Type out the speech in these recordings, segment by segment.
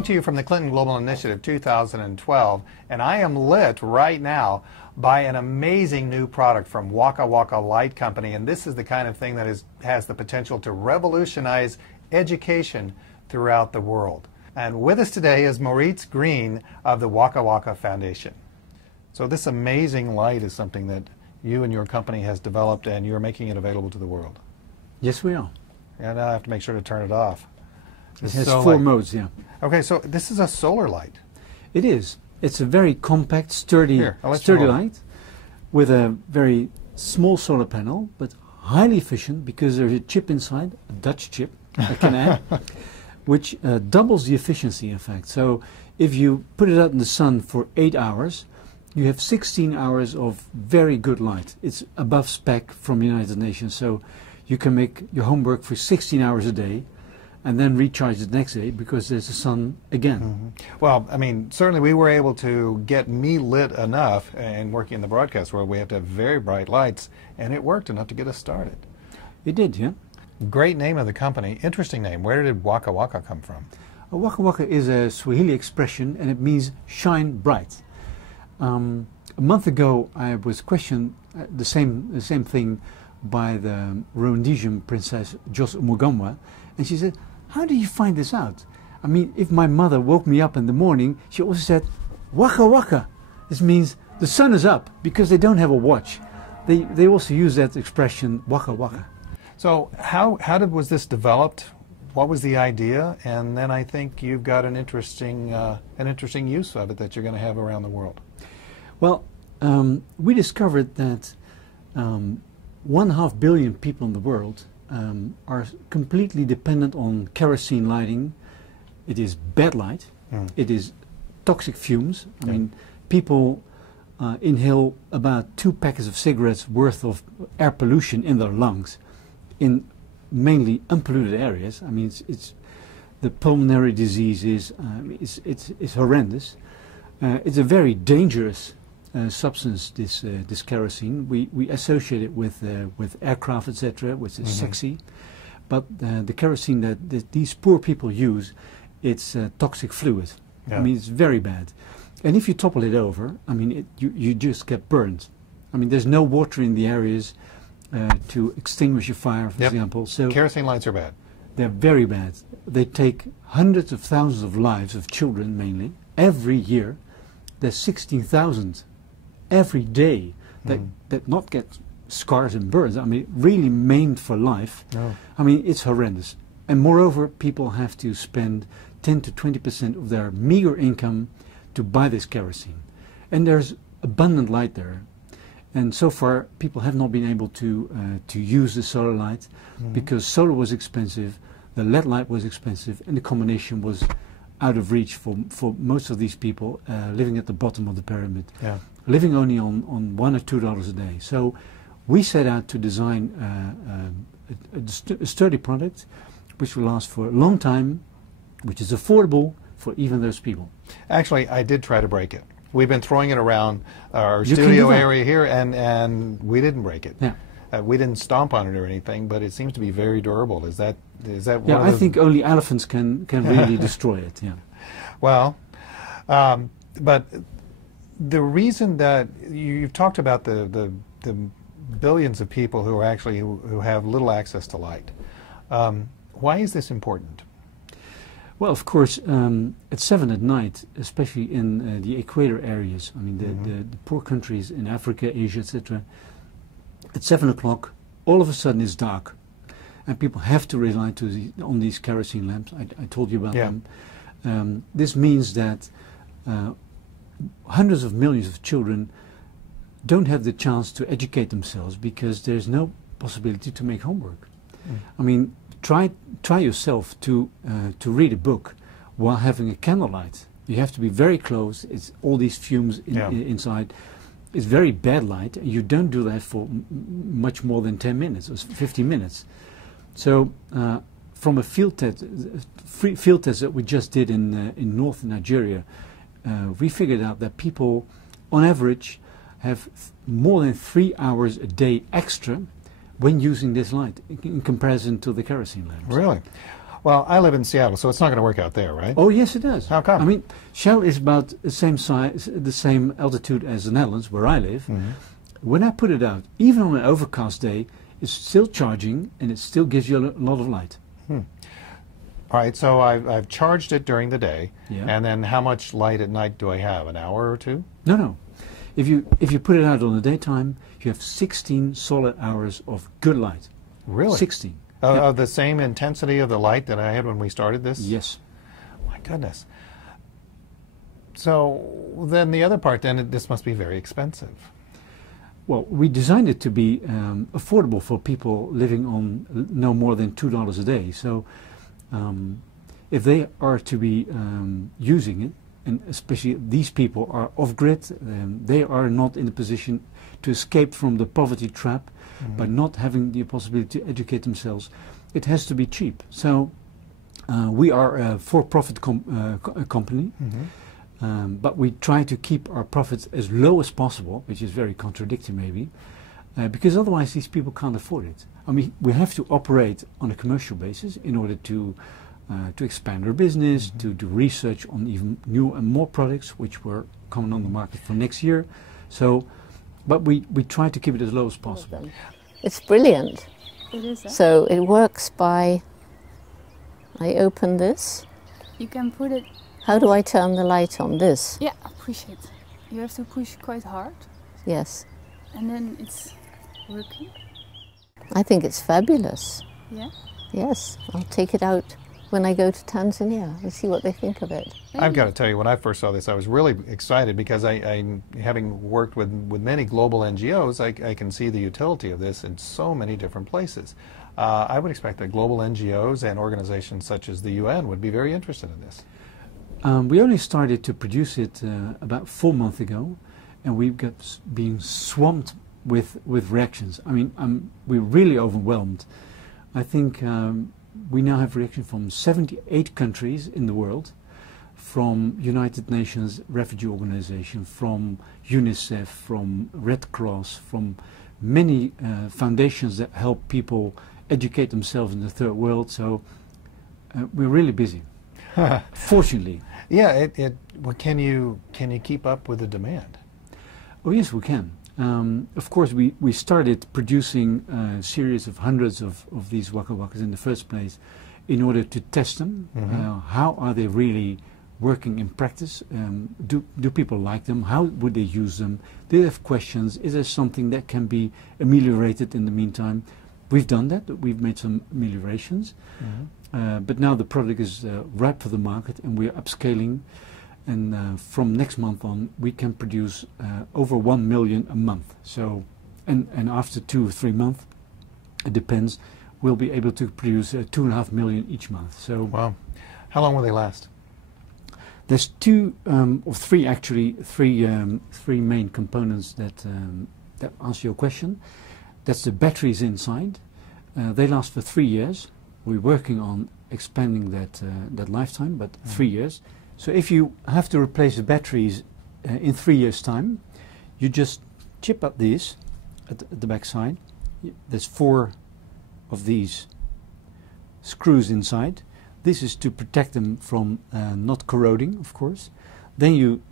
coming to you from the Clinton Global Initiative 2012, and I am lit right now by an amazing new product from WakaWaka Light Company, and this is the kind of thing that has the potential to revolutionize education throughout the world. And with us today is Maurits Groen of the WakaWaka Foundation. So this amazing light is something that you and your company has developed, and you're making it available to the world. Yes, we are. And I have to make sure to turn it off. It has four modes, yeah. Okay, so this is a solar light. It is. It's a very compact, sturdy light with a very small solar panel, but highly efficient because there's a chip inside, a Dutch chip, I can add, which doubles the efficiency, in fact. So if you put it out in the sun for 8 hours, you have 16 hours of very good light. It's above spec from the United Nations, so you can make your homework for 16 hours a day and then recharge the next day because there's the sun again. Mm-hmm. Well, I mean, certainly we were able to get me lit enough, and working in the broadcast world, we have to have very bright lights, and it worked enough to get us started. It did, yeah. Great name of the company. Interesting name. Where did WakaWaka come from? WakaWaka is a Swahili expression, and it means shine bright. A month ago, I was questioned the same thing by the Rhodesian princess Jos Umugamwa, and she said, "How do you find this out?" I mean, if my mother woke me up in the morning, she also said, "Waka waka." This means the sun is up, because they don't have a watch. They also use that expression, waka waka. So how was this developed? What was the idea? And then I think you've got an interesting use of it that you're going to have around the world. Well, we discovered that 1.5 billion people in the world are completely dependent on kerosene lighting. It is bad light. It is toxic fumes. I mean, people inhale about 2 packets of cigarettes worth of air pollution in their lungs, in mainly unpolluted areas. I mean, it's the pulmonary diseases. It's horrendous. It's a very dangerous substance, this kerosene. We associate it with aircraft, etc., which is sexy. But the kerosene that these poor people use, it's toxic fluid. Yeah. I mean, it's very bad. And if you topple it over, I mean, you just get burned. I mean, there's no water in the areas to extinguish a fire, for example. So kerosene lights are bad. They're very bad. They take hundreds of thousands of lives of children, mainly, every year. There's 16,000 every day that not get scars and burns. I mean, really maimed for life. Oh. I mean, it's horrendous. And moreover, people have to spend 10 to 20% of their meager income to buy this kerosene. And there's abundant light there. And so far, people have not been able to use the solar light because solar was expensive, the LED light was expensive, and the combination was out of reach for most of these people living at the bottom of the pyramid, living only on $1 or $2 a day. So we set out to design a sturdy product which will last for a long time, which is affordable for even those people. Actually, I did try to break it. We've been throwing it around our studio area here, and we didn't break it. Yeah. We didn't stomp on it or anything, but it seems to be very durable. Is that yeah, I think only elephants can really destroy it. Yeah. Well, but the reason that you've talked about the billions of people who have little access to light. Why is this important? Well, of course, at 7 at night, especially in the equator areas, I mean the poor countries in Africa, Asia, etc., at 7 o'clock, all of a sudden it's dark, and people have to rely on these kerosene lamps. I told you about them. This means that hundreds of millions of children don't have the chance to educate themselves because there's no possibility to make homework. I mean, try yourself to read a book while having a candlelight. You have to be very close. It's all these fumes inside. It's very bad light, and you don't do that for much more than 10 minutes or 15 minutes. So from a field test that we just did in northern Nigeria, we figured out that people on average have more than 3 hours a day extra when using this light in comparison to the kerosene lamps. Really? Well, I live in Seattle, so it's not going to work out there, right? Oh, yes, it does. How come? I mean, Shell is about the same size, the same altitude as the Netherlands, where I live. Mm-hmm. When I put it out, even on an overcast day, it's still charging and it still gives you a lot of light. All right, so I've charged it during the day, Yeah. and then how much light at night do I have? An hour or two? No, no. If you put it out on the daytime, you have 16 solid hours of good light. Really? 16. Of the same intensity of the light that I had when we started this? Yes. My goodness. So then the other part, then this must be very expensive. Well, we designed it to be affordable for people living on no more than $2 a day. So if they are to be using it, and especially these people are off-grid, they are not in a position to escape from the poverty trap by not having the possibility to educate themselves. It has to be cheap. So we are a for-profit company, but we try to keep our profits as low as possible, which is very contradictory maybe, because otherwise these people can't afford it. I mean, we have to operate on a commercial basis in order to expand our business, to do research on even new and more products which were coming on the market for next year. So, but we try to keep it as low as possible. It's brilliant. It is. So it works by, I open this. You can put it. How do I turn the light on? This? Yeah, push it. You have to push quite hard, Yes. and then it's working. I think it's fabulous. Yeah. Yes, I'll take it out when I go to Tanzania and see what they think of it. I've got to tell you, when I first saw this, I was really excited because I having worked with many global NGOs, I can see the utility of this in so many different places. I would expect that global NGOs and organizations such as the UN would be very interested in this. We only started to produce it about 4 months ago, and we've got being swamped with reactions. I mean, we're really overwhelmed. I think we now have reaction from 78 countries in the world, from United Nations Refugee Organization, from UNICEF, from Red Cross, from many foundations that help people educate themselves in the third world. So we're really busy. Fortunately. Yeah. Well, can you keep up with the demand? Oh yes, we can. Of course, we started producing a series of hundreds of these WakaWakas in the first place in order to test them. How are they really working in practice? Do people like them? How would they use them? Do they have questions? Is there something that can be ameliorated in the meantime? We've done that. We've made some ameliorations. But now the product is ripe for the market, and we're upscaling. And from next month on, we can produce over 1 million a month. So, and after 2 or 3 months, it depends, we'll be able to produce 2.5 million each month. So, wow, how long will they last? There's two or three actually, three main components that answer your question. That's the batteries inside. They last for 3 years. We're working on expanding that lifetime, but 3 years. So if you have to replace the batteries in 3 years' time, you just chip up these at the back side. There's 4 of these screws inside. This is to protect them from not corroding, of course. Then you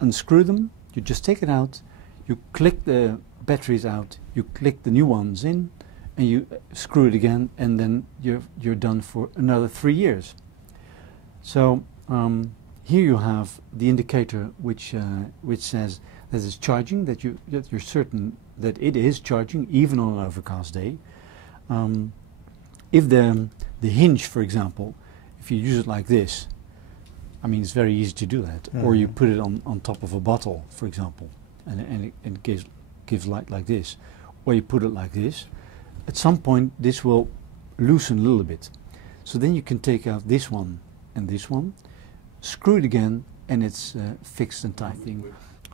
unscrew them, you just take it out, you click the batteries out, you click the new ones in, and you screw it again, and then you're done for another 3 years. So here you have the indicator which says that it's charging, that you're certain that it is charging even on an overcast day. If the hinge, for example, if you use it like this, I mean, it's very easy to do that. Or you put it on top of a bottle, for example, and it gives light like this. Or you put it like this. At some point, this will loosen a little bit. So then you can take out this one and this one, screw it again, and it's fixed and tight.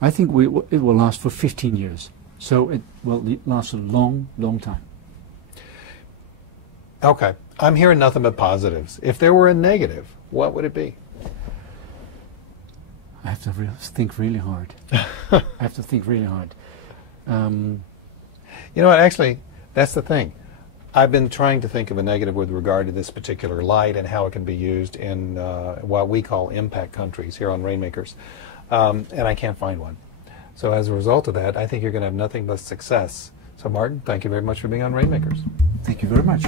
I think it will last for 15 years. So it will last a long, long time. Okay, I'm hearing nothing but positives. If there were a negative, what would it be? I have to think really hard. I have to think really hard. You know what, actually, that's the thing. I've been trying to think of a negative with regard to this particular light and how it can be used in what we call impact countries here on Rainmakers, and I can't find one. So as a result of that, I think you're going to have nothing but success. So Martin, thank you very much for being on Rainmakers. Thank you very much.